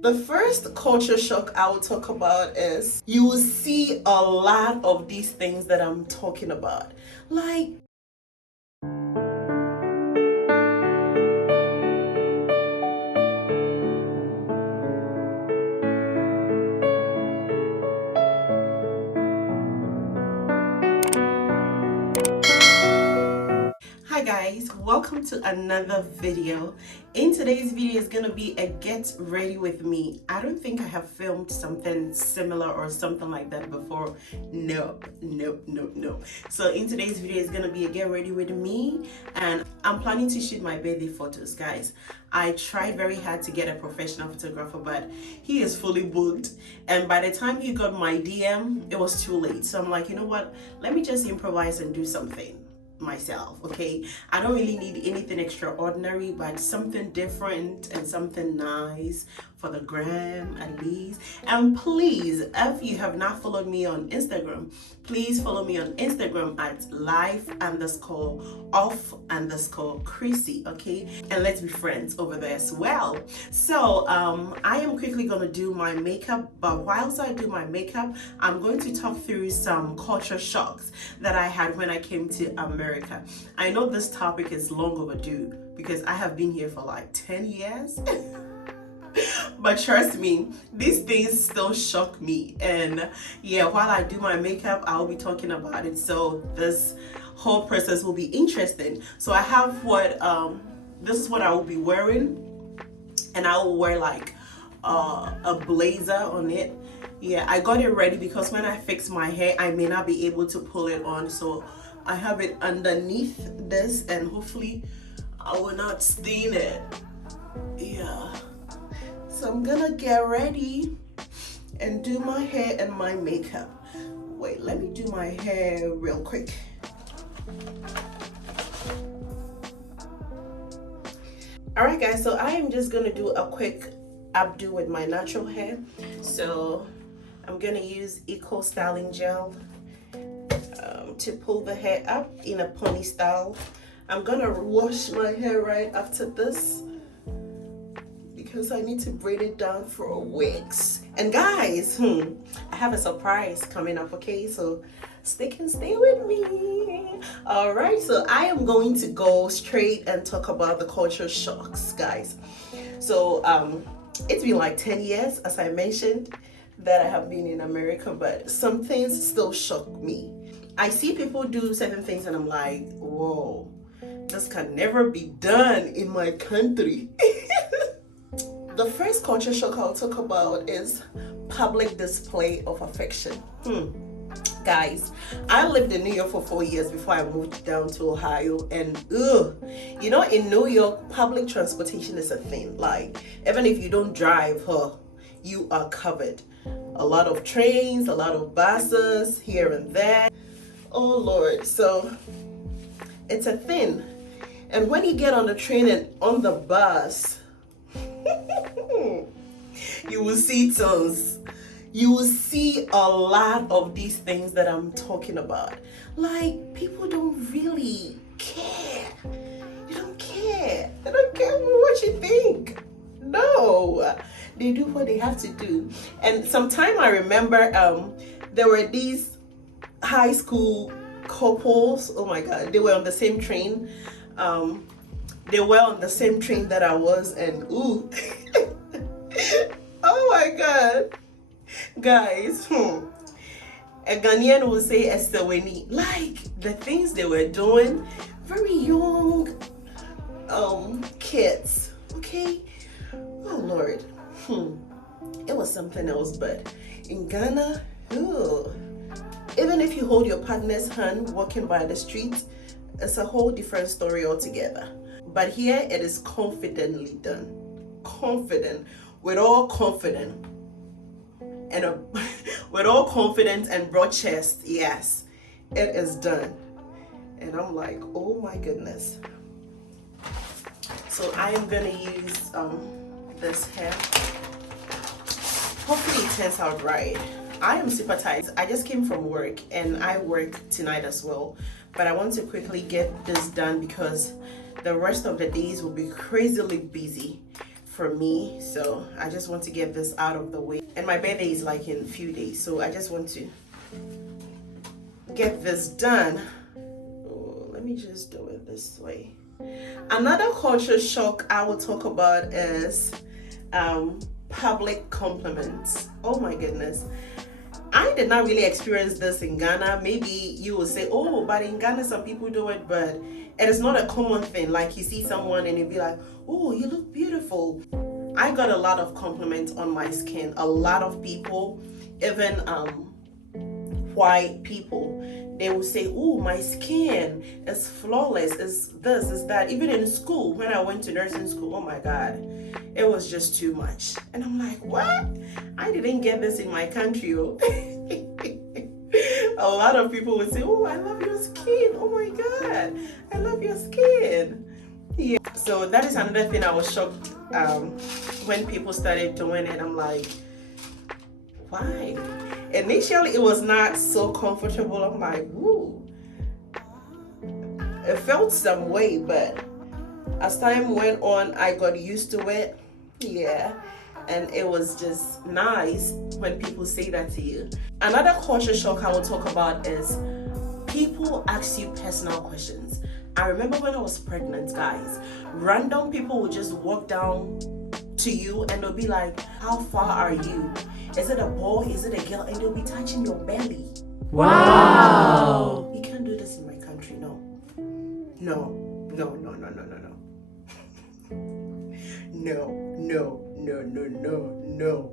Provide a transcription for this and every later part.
The first culture shock I will talk about is you will see a lot of these things that I'm talking about. Like, hi guys, welcome to another video. In today's video is gonna be a get ready with me. I don't think I have filmed something similar or something like that before. No. So in today's video is gonna be a get ready with me, and I'm planning to shoot my birthday photos, guys. I tried very hard to get a professional photographer, but he is fully booked, and by the time he got my DM, it was too late. So I'm like, you know what, let me just improvise and do something myself. Okay, I don't really need anything extraordinary, but something different and something nice for the gram at least. And please, if you have not followed me on Instagram, please follow me on Instagram at life_off_Chrissy. Okay, and let's be friends over there as well. So I am quickly gonna do my makeup, but whilst I do my makeup, I'm going to talk through some culture shocks that I had when I came to America. I know this topic is long overdue because I have been here for like 10 years. But trust me, these things still shock me. And yeah, while I do my makeup, I'll be talking about it. So this whole process will be interesting. So I have what, this is what I will be wearing. And I will wear like a blazer on it. Yeah, I got it ready because when I fix my hair, I may not be able to pull it on. So I have it underneath this, and hopefully I will not stain it. Yeah. So I'm gonna get ready and do my hair and my makeup. Wait, let me do my hair real quick. Alright guys, so I am just gonna do a quick updo with my natural hair. So I'm gonna use Eco Styling Gel to pull the hair up in a pony style. I'm gonna wash my hair right after this because I need to braid it down for wigs. And guys, I have a surprise coming up, okay? So stay with me. All right, so I am going to go straight and talk about the culture shocks, guys. So it's been like 10 years, as I mentioned, that I have been in America, but some things still shock me. I see people do certain things and I'm like, whoa, this can never be done in my country. The first culture shock I'll talk about is public display of affection. Guys, I lived in New York for 4 years before I moved down to Ohio, and you know, in New York, public transportation is a thing. Like, even if you don't drive, you are covered. A lot of trains, a lot of buses here and there. Oh Lord, so it's a thing. And when you get on the train and on the bus, you will see tons. You will see a lot of these things that I'm talking about. Like, people don't really care. You don't care. They don't care what you think. No, they do what they have to do. And sometime I remember there were these high school couples. Oh my God, they were on the same train. They were on the same train that I was, and ooh. Oh my God, guys, a Ghanaian will say Esteweni. Like, the things they were doing, very young kids, okay? Oh Lord, it was something else. But in Ghana, even if you hold your partner's hand walking by the street, it's a whole different story altogether. But here it is confidently done. Confident, with all confidence and with all confidence and broad chest. Yes, it is done. And I'm like, oh my goodness. So I am gonna use this hair. Hopefully it turns out right. I am super tired. I just came from work and I work tonight as well, but I want to quickly get this done because the rest of the days will be crazily busy for me, so I just want to get this out of the way. And my birthday is like in a few days, so I just want to get this done. Oh, let me just do it this way. Another culture shock I will talk about is public compliments. Oh my goodness. I did not really experience this in Ghana. Maybe you will say, oh, but in Ghana some people do it, but it is not a common thing. Like you see someone and you'll be like, oh, you look beautiful. I got a lot of compliments on my skin. A lot of people, even white people, they will say, oh, my skin is flawless, is this, is that. Even in school, when I went to nursing school, oh my God, it was just too much. And I'm like, what? I didn't get this in my country. A lot of people would say, oh, I love your skin. Oh my God, I love your skin. Yeah. So that is another thing I was shocked when people started doing it. I'm like, why? Initially, it was not so comfortable. I'm like, ooh. It felt some way, but as time went on, I got used to it. Yeah. And it was just nice when people say that to you. Another culture shock I will talk about is people ask you personal questions. I remember when I was pregnant, guys, random people would just walk down to you and they'll be like, how far are you? Is it a boy? Is it a girl? And they'll be touching your belly. Wow. You can't do this in my country, no. No, no, no, no, no, no, no. No, no, no, no, no, no.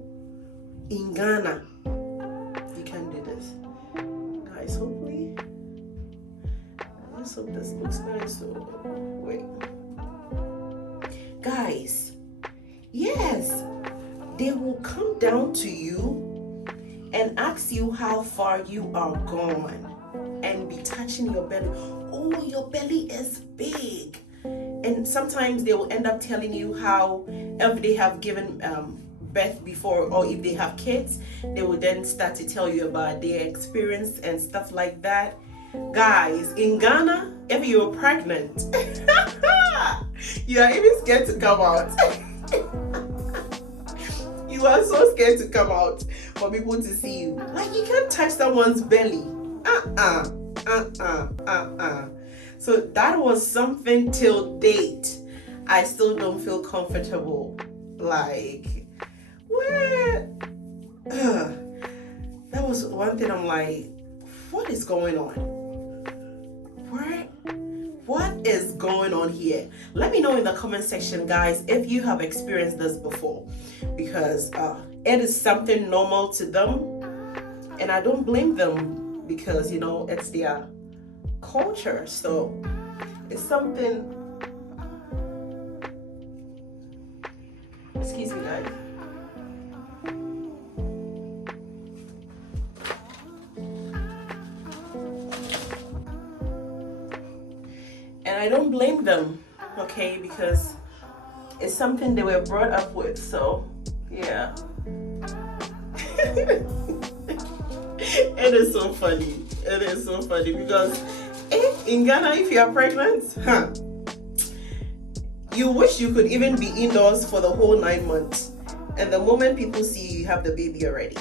In Ghana, you can't do this. Guys, hopefully, I just hope this looks nice. So, wait. Guys, yes, they will come down to you and ask you how far you are gone and be touching your belly. Oh, your belly is big. And sometimes they will end up telling you how, if they have given birth before, or if they have kids, they will then start to tell you about their experience and stuff like that. Guys, in Ghana, if you're pregnant, you are even scared to come out. You are so scared to come out for people to see you. Like, you can't touch someone's belly. So that was something till date. I still don't feel comfortable. Like, what? That was one thing I'm like, what is going on? What is going on here? Let me know in the comment section, guys, if you have experienced this before, because it is something normal to them, and I don't blame them because, you know, it's their culture. So it's something. Excuse me, guys. And I don't blame them, okay, because it's something they were brought up with. So yeah. It is so funny. It is so funny because in Ghana, if you are pregnant, you wish you could even be indoors for the whole 9 months. And the moment people see you, you have the baby already.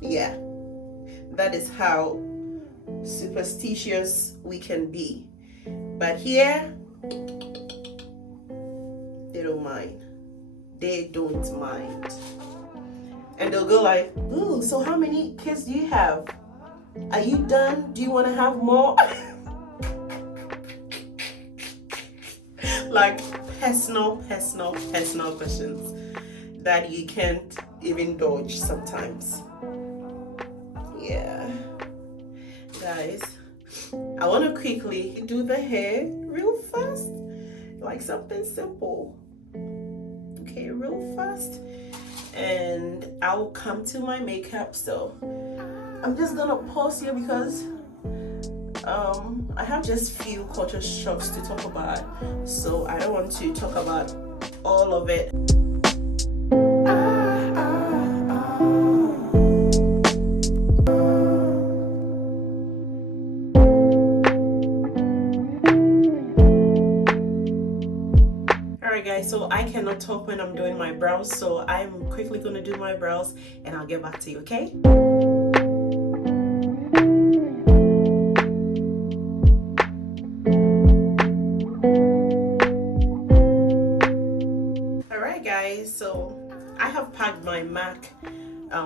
Yeah. That is how superstitious we can be. But here, they don't mind. They don't mind. And they'll go like, ooh, so how many kids do you have? Are you done? Do you want to have more? Like personal questions that you can't even dodge sometimes. Yeah. Guys, I want to quickly do the hair real fast. Like something simple. Okay, real fast. And I'll come to my makeup. So I'm just gonna pause here because I have just few culture shocks to talk about, so I don't want to talk about all of it. Alright guys, so I cannot talk up when I'm doing my brows, so I'm quickly gonna do my brows and I'll get back to you, okay? Alright guys, so I have packed my MAC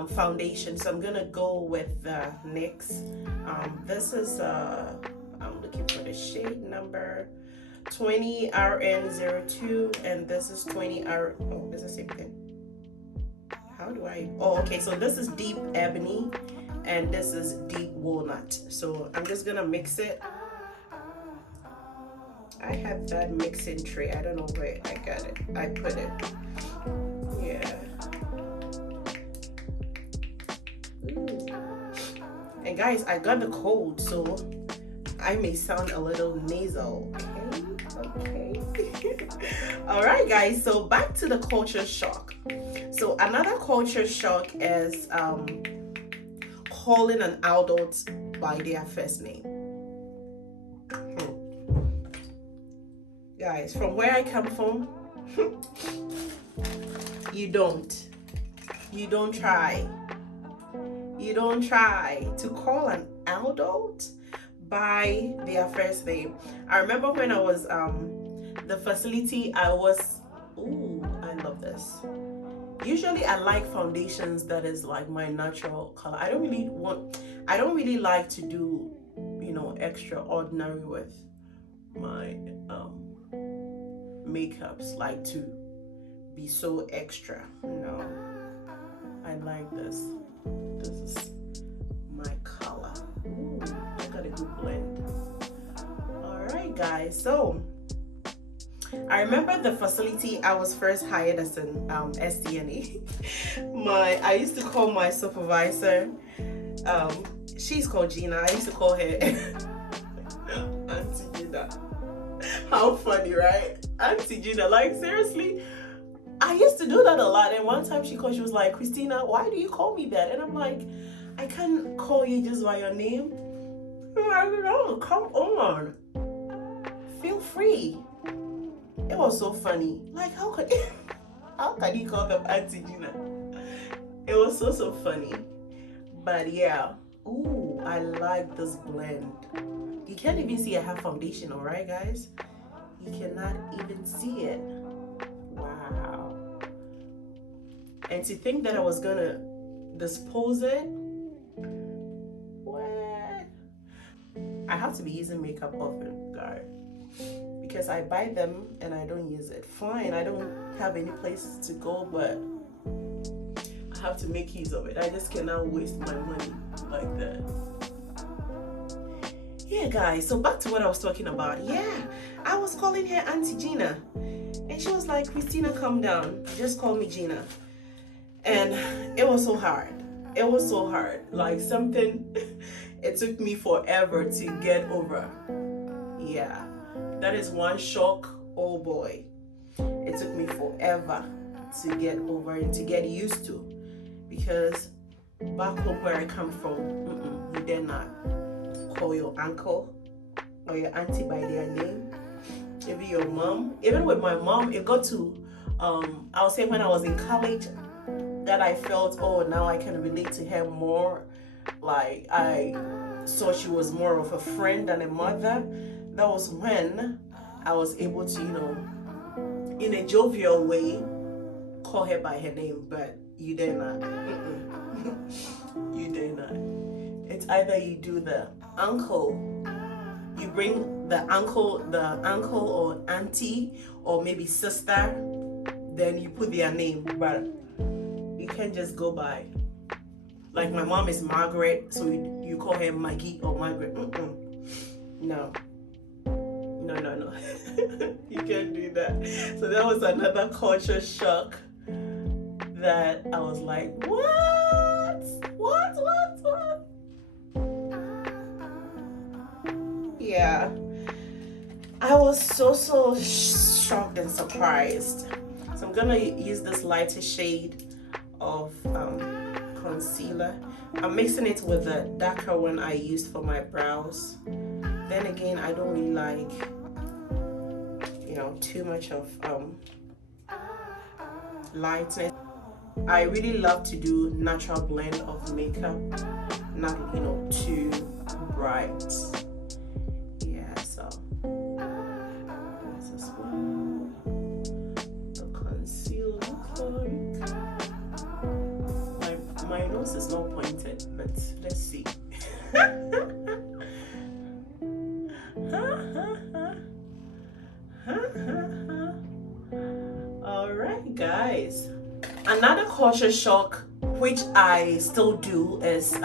foundation, so I'm gonna go with the NYX. This is I'm looking for the shade number 20RN02, and this is 20R. Oh, it's the same thing. How do I? Oh, okay. So this is deep ebony, and this is deep walnut. So I'm just gonna mix it. I have that mixing tray. I don't know where I got it. I put it. Yeah. Ooh. And guys, I got the cold, so I may sound a little nasal. Okay. All right, guys. So back to the culture shock. So another culture shock is calling an adult by their first name. Guys, from where I come from, you don't try to call an adult by their first name. I remember when I was the facility, I was, ooh, I love this. Usually I like foundations that is like my natural color. I don't really like to do, you know, extraordinary with my makeups, like to be so extra. No, I like this. This is my color. Ooh, I got a good blend. All right, guys. So I remember the facility I was first hired as an SDNA. I used to call my supervisor. She's called Gina. I used to call her Auntie Gina. How funny, right? Auntie Gina. Like, seriously, I used to do that a lot. And one time she was like, Christina, why do you call me that? And I'm like, I can't call you just by your name. I don't know. Come on. Feel free. It was so funny. Like, how can you call them Auntie Gina? It was so funny. But yeah. Ooh, I like this blend. You can't even see I have foundation, alright guys? You cannot even see it. Wow. And to think that I was gonna dispose it, what? I have to be using makeup often, guys, because I buy them and I don't use it. Fine, I don't have any places to go, but I have to make use of it. I just cannot waste my money like that. Yeah, guys, so back to what I was talking about. Yeah, I was calling her Auntie Gina, and she was like, Christina, calm down, just call me Gina. And it was so hard. It was so hard. Like something, it took me forever to get over. Yeah, that is one shock. Oh boy, it took me forever to get over and to get used to, because back home where I come from, you dare not call your uncle or your auntie by their name. Maybe your mom. Even with my mom, it got to I would say when I was in college that I felt, oh, now I can relate to her more. Like I saw she was more of a friend than a mother. That was when I was able to, you know, in a jovial way, call her by her name. But you dare not. You dare not. It's either you do the uncle, you bring the uncle or auntie or maybe sister, then you put their name, but you can't just go by. Like my mom is Margaret, so you call her Maggie or Margaret. No. You can't do that. So that was another culture shock that I was like, what? Yeah, I was so shocked and surprised. So I'm gonna use this lighter shade of concealer. I'm mixing it with the darker one I used for my brows. Then again, I don't really like, you know, too much of lightness. I really love to do natural blend of makeup, not too bright. Yeah, so this is what the conceal looks like. My nose is not pointed, but let's see. All right, guys. Another culture shock, which I still do, is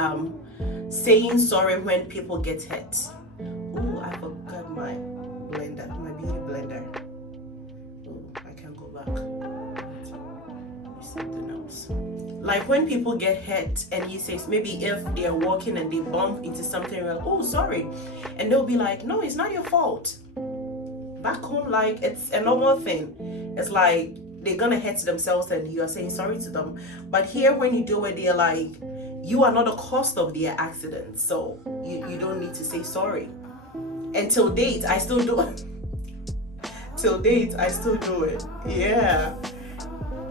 saying sorry when people get hit. Oh, I forgot my blender, my beauty blender. Oh, I can't go back. Something else. Like when people get hit and you say, maybe if they're walking and they bump into something, you're like, oh, sorry. And they'll be like, no, it's not your fault. Back home, like, it's a normal thing. It's like they're gonna hurt themselves and you are saying sorry to them. But here, when you do it, they're like, you are not the cause of their accident, so you don't need to say sorry. And till date, I still do it. Till date, I still do it. Yeah.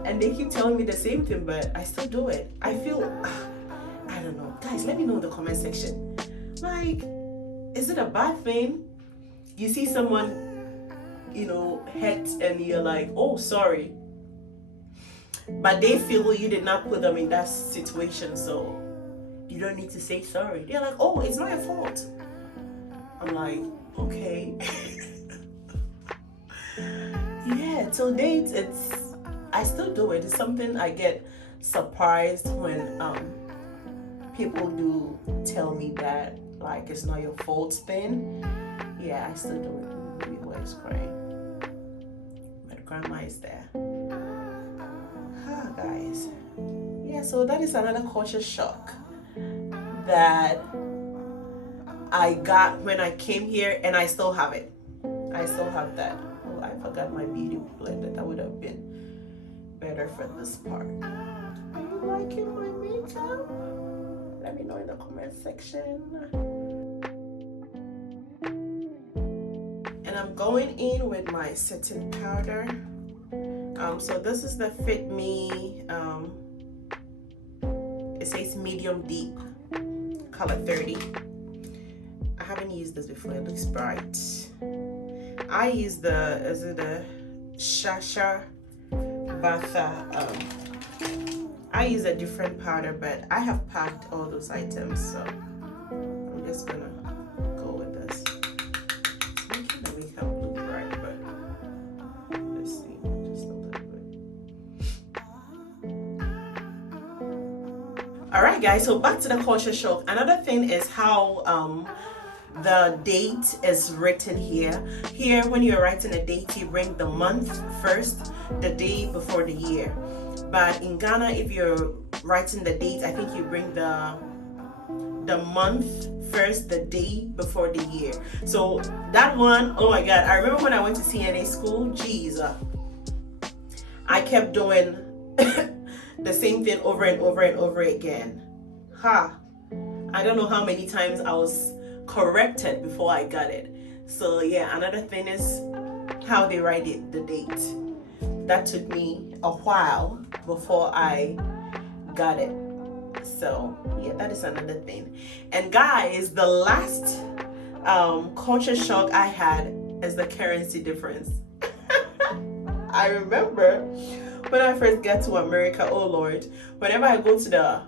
And they keep telling me the same thing, but I still do it. I feel, I don't know. Guys, let me know in the comment section. Like, is it a bad thing? You see someone, hurt and you're like, oh, sorry. But they feel you did not put them in that situation, so you don't need to say sorry. They're like, oh, it's not your fault. I'm like, okay. Yeah, till date, I still do it. It's something I get surprised when people do tell me that, like, it's not your fault thing. Yeah, I still do it. Baby boy is crying. But grandma is there. Guys. Yeah, so that is another culture shock that I got when I came here, and I still have it. I still have that. Oh, I forgot my beauty blender. That would have been better for this part. Are you liking my makeup? Let me know in the comment section. And I'm going in with my setting powder. So this is the Fit Me, it says medium deep, color 30. I haven't used this before. It looks bright. I use the Shasha Batha. I use a different powder, but I have packed all those items, so I'm just gonna go with this. It's making the makeup look bright, but let's see, just a little bit. All right, guys, so back to the culture shock. Another thing is how the date is written here. Here, when you're writing a date, you bring the month first, the day before the year. But in Ghana, if you're writing the date, I think you bring the month first, the day before the year. So that one, oh my God, I remember when I went to CNA school, geez, I kept doing the same thing over and over and over again. I don't know how many times I was corrected before I got it. So yeah, another thing is how they write it, the date. That took me a while before I got it. So yeah, that is another thing. And guys, the last culture shock I had is the currency difference. I remember when I first got to America, oh Lord, whenever I go to the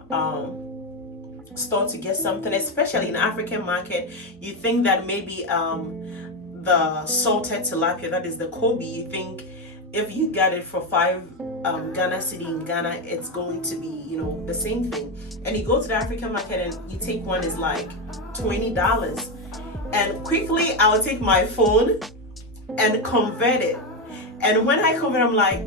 store to get something, especially in the African market, you think that maybe the salted tilapia, that is the Kobe, you think if you got it for 5 Ghana cedi in Ghana, it's going to be, the same thing. And you go to the African market and you take one, is like $20. And quickly I'll take my phone and convert it. And when I convert, I'm like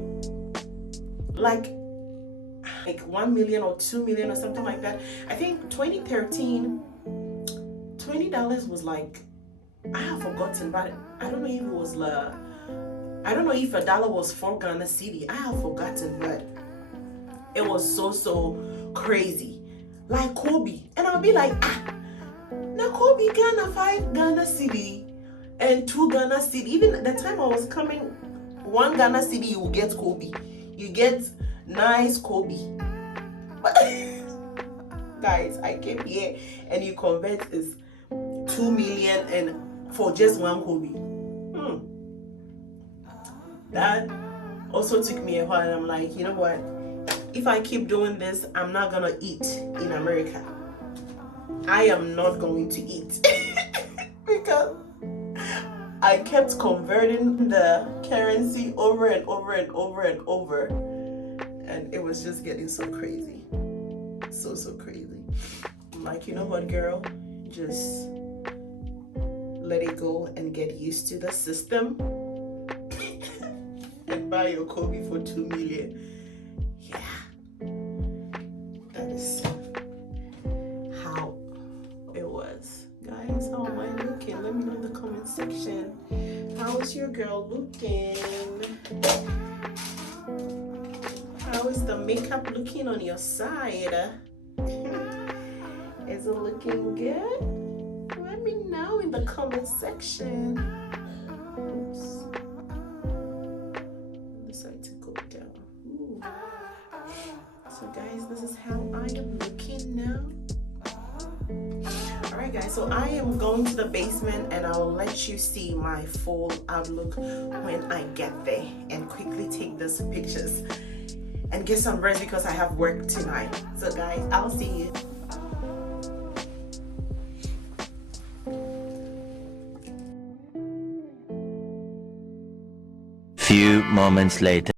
1 million or 2 million or something like that. I think 2013, $20 was like, I have forgotten, but I don't know if it was I don't know if $1 was 4 Ghana cedi. I have forgotten, but it was so crazy. Like Kobe. And I'll be like, now Kobe Ghana 5 Ghana cedi and 2 Ghana cedi. Even at the time I was coming, 1 Ghana cedi, you get Kobe. You get nice Kobe. Guys, I came here and you convert is 2 million and for just one Kobe. That also took me a while, and I'm like, you know what? If I keep doing this, I'm not gonna eat in America. I am not going to eat because I kept converting the currency over and over and over and over, and it was just getting so crazy. So crazy. I'm like, you know what, girl? Just let it go and get used to the system and buy your Kobe for 2 million. Yeah. That is how it was. Guys, how am I looking? Let me know in the comment section. How is your girl looking? How is the makeup looking on your side? Is it looking good? Let me know in the comment section. Oops. Decide to go down. Ooh. So guys, this is how I am looking now. Alright guys, so I am going to the basement and I will let you see my full outlook when I get there, and quickly take these pictures and get some rest because I have work tonight. So guys, I'll see you. Few moments later.